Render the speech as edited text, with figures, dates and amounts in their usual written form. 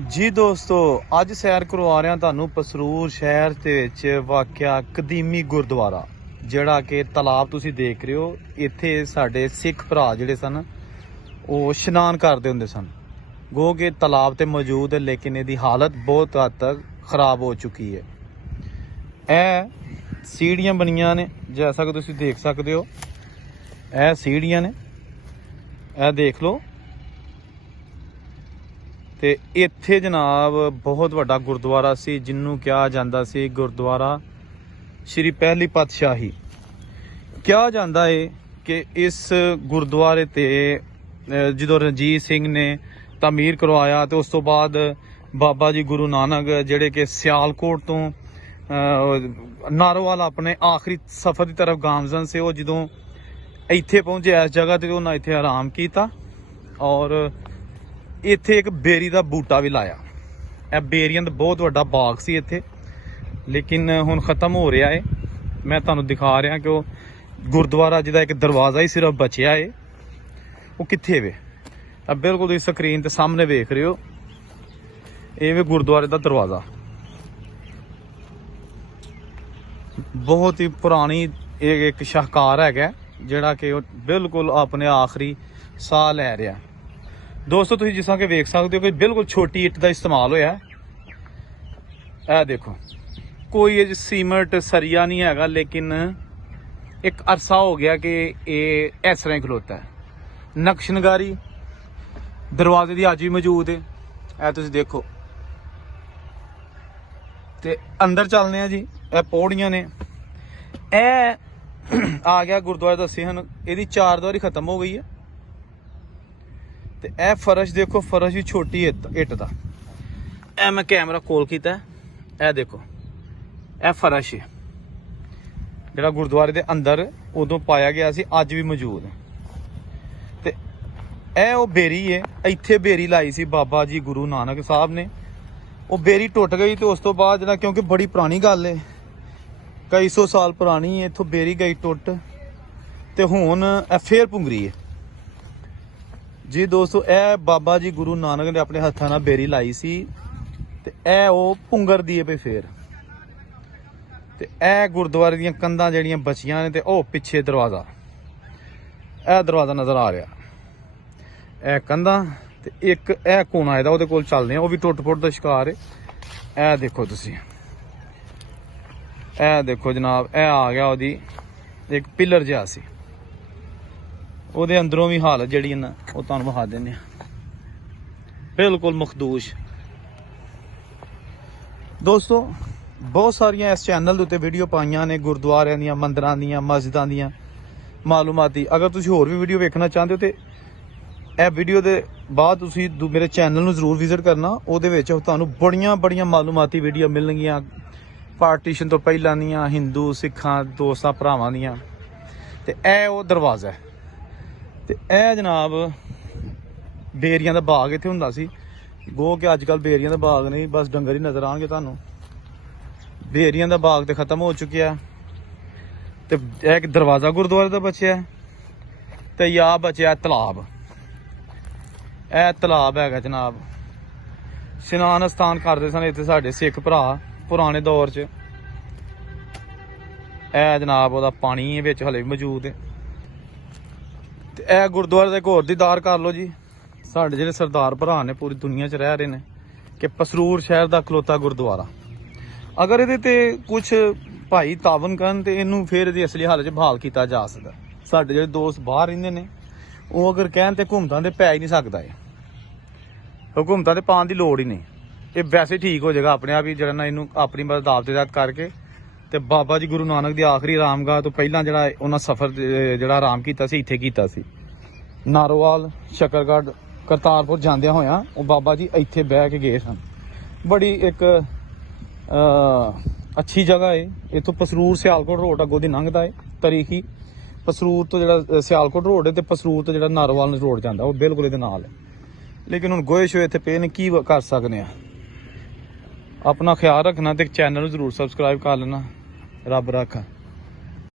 ਜੀ ਦੋਸਤੋ, ਅੱਜ ਸੈਰ ਕਰਵਾ ਰਿਹਾ ਤੁਹਾਨੂੰ ਪਸਰੂਰ ਸ਼ਹਿਰ ਦੇ ਵਿੱਚ ਵਾਕਿਆ ਕਦੀਮੀ ਗੁਰਦੁਆਰਾ, ਜਿਹੜਾ ਕਿ ਤਲਾਬ ਤੁਸੀਂ ਦੇਖ ਰਹੇ ਹੋ। ਇੱਥੇ ਸਾਡੇ ਸਿੱਖ ਭਰਾ ਜਿਹੜੇ ਸਨ ਉਹ ਇਸ਼ਨਾਨ ਕਰਦੇ ਹੁੰਦੇ ਸਨ। ਗੋ ਕਿ ਤਲਾਬ ਤੇ ਮੌਜੂਦ ਹੈ, ਲੇਕਿਨ ਇਹਦੀ ਹਾਲਤ ਬਹੁਤ ਹੱਦ ਤੱਕ ਖਰਾਬ ਹੋ ਚੁੱਕੀ ਹੈ। ਇਹ ਸੀੜੀਆਂ ਬਣੀਆਂ ਨੇ, ਜੈਸਾ ਕਿ ਤੁਸੀਂ ਦੇਖ ਸਕਦੇ ਹੋ। ਇਹ ਸੀੜੀਆਂ ਨੇ, ਇਹ ਦੇਖ ਲਓ। ਤੇ ਇੱਥੇ ਜਨਾਬ ਬਹੁਤ ਵੱਡਾ ਗੁਰਦੁਆਰਾ ਸੀ, ਜਿਹਨੂੰ ਕਿਹਾ ਜਾਂਦਾ ਸੀ ਗੁਰਦੁਆਰਾ ਸ਼੍ਰੀ ਪਹਿਲੀ ਪਾਤਸ਼ਾਹੀ। ਕਿਹਾ ਜਾਂਦਾ ਹੈ ਕਿ ਇਸ ਗੁਰਦੁਆਰੇ ਤੇ ਜਦੋਂ ਰਣਜੀਤ ਸਿੰਘ ਨੇ ਤਾਮੀਰ ਕਰਵਾਇਆ ਤੇ ਉਸ ਤੋਂ ਬਾਅਦ ਬਾਬਾ ਜੀ ਗੁਰੂ ਨਾਨਕ, ਜਿਹੜੇ ਕਿ ਸਿਆਲਕੋਟ ਤੋਂ ਨਾਰੋਵਾਲ ਆਪਣੇ ਆਖਰੀ ਸਫ਼ਰ ਦੀ ਤਰਫ ਗਾਮਜ਼ਨ ਸੀ, ਉਹ ਜਦੋਂ ਇੱਥੇ ਪਹੁੰਚੇ ਇਸ ਜਗ੍ਹਾ ਤੇ ਉਹਨਾਂ ਇੱਥੇ ਆਰਾਮ ਕੀਤਾ ਔਰ ਇੱਥੇ ਇੱਕ ਬੇਰੀ ਦਾ ਬੂਟਾ ਵੀ ਲਾਇਆ। ਇਹ ਬੇਰੀਆਂ ਦਾ ਬਹੁਤ ਵੱਡਾ ਬਾਗ ਸੀ ਇੱਥੇ, ਲੇਕਿਨ ਹੁਣ ਖਤਮ ਹੋ ਰਿਹਾ ਹੈ। ਮੈਂ ਤੁਹਾਨੂੰ ਦਿਖਾ ਰਿਹਾ ਕਿ ਉਹ ਗੁਰਦੁਆਰਾ ਜਿਹਦਾ ਇੱਕ ਦਰਵਾਜ਼ਾ ਹੀ ਸਿਰਫ ਬਚਿਆ ਹੈ, ਉਹ ਕਿੱਥੇ ਵੇ। ਬਿਲਕੁਲ ਤੁਸੀਂ ਸਕਰੀਨ ਤੇ ਸਾਹਮਣੇ ਵੇਖ ਰਹੇ ਹੋ, ਇਹ ਵੀ ਗੁਰਦੁਆਰੇ ਦਾ ਦਰਵਾਜ਼ਾ। ਬਹੁਤ ਹੀ ਪੁਰਾਣੀ ਇੱਕ ਸ਼ਾਹਕਾਰ ਹੈਗਾ, ਜਿਹੜਾ ਕਿ ਉਹ ਬਿਲਕੁਲ ਆਪਣੇ ਆਖਰੀ ਸਾਹ ਲੈ ਰਿਹਾ। ਦੋਸਤੋ, ਤੁਸੀਂ ਜਿਸ ਤਰ੍ਹਾਂ ਕਿ ਵੇਖ ਸਕਦੇ ਹੋ ਕਿ ਬਿਲਕੁਲ ਛੋਟੀ ਇੱਟ ਦਾ ਇਸਤੇਮਾਲ ਹੋਇਆ। ਇਹ ਦੇਖੋ, ਕੋਈ ਇਹ ਸੀਮੈਂਟ ਸਰੀਆ ਨਹੀਂ ਹੈਗਾ, ਲੇਕਿਨ ਇੱਕ ਅਰਸਾ ਹੋ ਗਿਆ ਕਿ ਇਹ ਇਸ ਤਰ੍ਹਾਂ ਹੀ ਖਲੋਤਾ ਹੈ। ਨਕਸ਼ਨਗਾਰੀ ਦਰਵਾਜ਼ੇ ਦੀ ਅੱਜ ਵੀ ਮੌਜੂਦ ਹੈ। ਇਹ ਤੁਸੀਂ ਦੇਖੋ। ਤੇ ਅੰਦਰ ਚੱਲਦੇ ਆ ਜੀ। ਇਹ ਪੌੜੀਆਂ ਨੇ। ਇਹ ਆ ਗਿਆ ਗੁਰਦੁਆਰੇ ਦੱਸੇ ਹਨ। ਇਹਦੀ ਚਾਰਦੀਵਾਰੀ ਖਤਮ ਹੋ ਗਈ ਹੈ। ਤੇ ਇਹ ਫਰਸ਼ ਦੇਖੋ, ਫਰਸ਼ ਵੀ ਛੋਟੀ ਇੱਟ ਦਾ। ਇਹ ਮੈਂ ਕੈਮਰਾ ਕੋਲ ਕੀਤਾ। ਇਹ ਦੇਖੋ, ਇਹ ਫਰਸ਼ ਹੈ ਜਿਹੜਾ ਗੁਰਦੁਆਰੇ ਦੇ ਅੰਦਰ ਉਦੋਂ ਪਾਇਆ ਗਿਆ ਸੀ, ਅੱਜ ਵੀ ਮੌਜੂਦ ਹੈ। ਤੇ ਇਹ ਉਹ ਬੇਰੀ ਹੈ, ਇੱਥੇ ਬੇਰੀ ਲਾਈ ਸੀ ਬਾਬਾ ਜੀ ਗੁਰੂ ਨਾਨਕ ਸਾਹਿਬ ਨੇ। ਉਹ ਬੇਰੀ ਟੁੱਟ ਗਈ ਤੇ ਉਸ ਤੋਂ ਬਾਅਦ ਜਿਹੜਾ, ਕਿਉਂਕਿ ਬੜੀ ਪੁਰਾਣੀ ਗੱਲ ਹੈ, ਕਈ ਸੌ ਸਾਲ ਪੁਰਾਣੀ ਹੈ, ਇੱਥੋਂ ਬੇਰੀ ਗਈ ਟੁੱਟ ਤੇ ਹੁਣ ਇਹ ਫੇਰ ਪੁੰਗਰੀ ਹੈ। ਜੀ ਦੋਸਤੋ, ਇਹ ਬਾਬਾ ਜੀ ਗੁਰੂ ਨਾਨਕ ਨੇ ਆਪਣੇ ਹੱਥਾਂ ਨਾਲ ਬੇਰੀ ਲਾਈ ਸੀ ਤੇ ਇਹ ਉਹ ਪੁੰਗਰ ਦੀ ਹੈ ਪਈ ਫੇਰ। ਤੇ ਇਹ ਗੁਰਦੁਆਰੇ ਦੀਆਂ ਕੰਧਾਂ ਜਿਹੜੀਆਂ ਬਚੀਆਂ ਨੇ, ਤੇ ਉਹ ਪਿੱਛੇ ਦਰਵਾਜ਼ਾ, ਇਹ ਦਰਵਾਜ਼ਾ ਨਜ਼ਰ ਆ ਰਿਹਾ। ਇਹ ਕੰਧਾਂ ਤੇ ਇੱਕ ਇਹ ਕੋਨਾ ਇਹਦਾ, ਉਹਦੇ ਕੋਲ ਚੱਲਦੇ ਆ। ਉਹ ਵੀ ਟੁੱਟ ਫੁੱਟ ਦਾ ਸ਼ਿਕਾਰ ਹੈ। ਇਹ ਦੇਖੋ ਤੁਸੀਂ, ਇਹ ਦੇਖੋ ਜਨਾਬ, ਇਹ ਆ ਗਿਆ ਉਹਦੀ ਇੱਕ ਪਿੱਲਰ ਜਿਹਾ ਸੀ, ਉਹਦੇ ਅੰਦਰੋਂ ਵੀ ਹਾਲਤ ਜਿਹੜੀ ਨਾ ਉਹ ਤੁਹਾਨੂੰ ਵਿਖਾ ਦਿੰਦੇ ਆ। ਬਿਲਕੁਲ ਮਖਦੂਸ਼। ਦੋਸਤੋ, ਬਹੁਤ ਸਾਰੀਆਂ ਇਸ ਚੈਨਲ ਦੇ ਉੱਤੇ ਵੀਡੀਓ ਪਾਈਆਂ ਨੇ ਗੁਰਦੁਆਰਿਆਂ ਦੀਆਂ, ਮੰਦਰਾਂ ਦੀਆਂ, ਮਸਜਿਦਾਂ ਦੀਆਂ ਮਾਲੂਮਾਤੀ। ਅਗਰ ਤੁਸੀਂ ਹੋਰ ਵੀ ਵੀਡੀਓ ਵੇਖਣਾ ਚਾਹੁੰਦੇ ਹੋ ਤੇ ਇਹ ਵੀਡੀਓ ਦੇ ਬਾਅਦ ਤੁਸੀਂ ਮੇਰੇ ਚੈਨਲ ਨੂੰ ਜ਼ਰੂਰ ਵਿਜ਼ਿਟ ਕਰਨਾ। ਉਹਦੇ ਵਿੱਚ ਤੁਹਾਨੂੰ ਬੜੀਆਂ ਮਾਲੂਮਾਤੀ ਵੀਡੀਓ ਮਿਲਣਗੀਆਂ, ਪਾਰਟੀਸ਼ਨ ਤੋਂ ਪਹਿਲਾਂ ਦੀਆਂ, ਹਿੰਦੂ ਸਿੱਖਾਂ ਦੋਸਤਾਂ ਭਰਾਵਾਂ ਦੀਆਂ। ਤੇ ਇਹ ਉਹ ਦਰਵਾਜ਼ਾ ਹੈ। ਤੇ ਇਹ ਜਨਾਬ ਬੇਰੀਆਂ ਦਾ ਬਾਗ ਇੱਥੇ ਹੁੰਦਾ ਸੀ। ਗੋ ਕਿ ਅੱਜ ਕੱਲ੍ਹ ਬੇਰੀਆਂ ਦਾ ਬਾਗ ਨਹੀਂ, ਬਸ ਡੰਗਰ ਹੀ ਨਜ਼ਰ ਆਉਣਗੇ ਤੁਹਾਨੂੰ। ਬੇਰੀਆਂ ਦਾ ਬਾਗ ਤੇ ਖਤਮ ਹੋ ਚੁੱਕਿਆ। ਤੇ ਇਹ ਇੱਕ ਦਰਵਾਜ਼ਾ ਗੁਰਦੁਆਰੇ ਦਾ ਬਚਿਆ ਤੇ ਜਾਂ ਬਚਿਆ ਤਲਾਬ। ਇਹ ਤਲਾਬ ਹੈਗਾ ਜਨਾਬ, ਇਸ਼ਨਾਨ ਸਥਾਨ ਕਰਦੇ ਸਨ ਇੱਥੇ ਸਾਡੇ ਸਿੱਖ ਭਰਾ ਪੁਰਾਣੇ ਦੌਰ 'ਚ। ਇਹ ਜਨਾਬ ਉਹਦਾ ਪਾਣੀ ਵਿੱਚ ਹਲੇ ਵੀ ਮੌਜੂਦ ਹੈ। ਤੇ ਇਹ ਗੁਰਦੁਆਰੇ ਦਾ ਇੱਕ ਹੋਰ ਦੀਦਾਰ ਕਰ ਲਓ ਜੀ। ਸਾਡੇ ਜਿਹੜੇ ਸਰਦਾਰ ਭਰਾ ਨੇ ਪੂਰੀ ਦੁਨੀਆ 'ਚ ਰਹਿ ਰਹੇ ਨੇ, ਕਿ ਪਸਰੂਰ ਸ਼ਹਿਰ ਦਾ ਖਲੋਤਾ ਗੁਰਦੁਆਰਾ, ਅਗਰ ਇਹਦੇ ਤੇ ਕੁਛ ਭਾਈ ਤਾਵਨ ਕਰਨ ਤੇ ਇਹਨੂੰ ਫਿਰ ਇਹਦੀ ਅਸਲੀ ਹਾਲਤ 'ਚ ਬਹਾਲ ਕੀਤਾ ਜਾ ਸਕਦਾ। ਸਾਡੇ ਜਿਹੜੇ ਦੋਸਤ ਬਾਹਰ ਰਹਿੰਦੇ ਨੇ, ਉਹ ਅਗਰ ਕਹਿਣ ਤੇ ਹਕੂਮਤਾਂ ਦੇ ਪੈ ਹੀ ਨਹੀਂ ਸਕਦਾ। ਇਹ ਹਕੂਮਤਾਂ ਦੇ ਪਾਉਣ ਦੀ ਲੋੜ ਹੀ ਨਹੀਂ, ਇਹ ਵੈਸੇ ਠੀਕ ਹੋ ਜਾਏਗਾ ਆਪਣੇ ਆਪ ਹੀ। ਜਿਹੜਾ ਨਾ ਇਹਨੂੰ ਆਪਣੀ ਦਾਬਤੇਦਾਦ ਕਰਕੇ ਤੇ ਬਾਬਾ ਜੀ ਗੁਰੂ ਨਾਨਕ ਦੀ ਆਖਰੀ ਆਰਾਮਗਾਹ ਤੋਂ ਪਹਿਲਾਂ ਜਿਹੜਾ ਉਹਨਾਂ ਸਫ਼ਰ ਜਿਹੜਾ ਆਰਾਮ ਕੀਤਾ ਸੀ, ਇੱਥੇ ਕੀਤਾ ਸੀ। ਨਾਰੋਵਾਲ, ਸ਼ਕਰਗੜ੍ਹ, ਕਰਤਾਰਪੁਰ ਜਾਂਦਿਆਂ ਹੋਇਆਂ ਉਹ ਬਾਬਾ ਜੀ ਇੱਥੇ ਬਹਿ ਕੇ ਗਏ ਸਨ। ਬੜੀ ਇੱਕ ਅੱਛੀ ਜਗ੍ਹਾ ਹੈ। ਇੱਥੋਂ ਪਸਰੂਰ ਸਿਆਲਕੋਟ ਰੋਡ ਅੱਗੋਂ ਦੀ ਲੰਘਦਾ ਹੈ। ਤਰੀਖੀ ਪਸਰੂਰ ਤੋਂ ਜਿਹੜਾ ਸਿਆਲਕੋਟ ਰੋਡ ਹੈ ਤੇ ਪਸਰੂਰ ਤੋਂ ਜਿਹੜਾ ਨਾਰੋਵਾਲ ਨੂੰ ਰੋਡ ਜਾਂਦਾ, ਉਹ ਬਿਲਕੁਲ ਇਹਦੇ ਨਾਲ ਹੈ। ਲੇਕਿਨ ਹੁਣ ਗੋਏ ਸ਼ੋਏ ਇੱਥੇ ਪਏ ਨੇ, ਕੀ ਕਰ ਸਕਦੇ ਆ। ਆਪਣਾ ਖਿਆਲ ਰੱਖਣਾ ਤੇ ਚੈਨਲ ਨੂੰ ਜ਼ਰੂਰ ਸਬਸਕ੍ਰਾਈਬ ਕਰ ਲੈਣਾ। ਰੱਬ ਰਾਖਾ।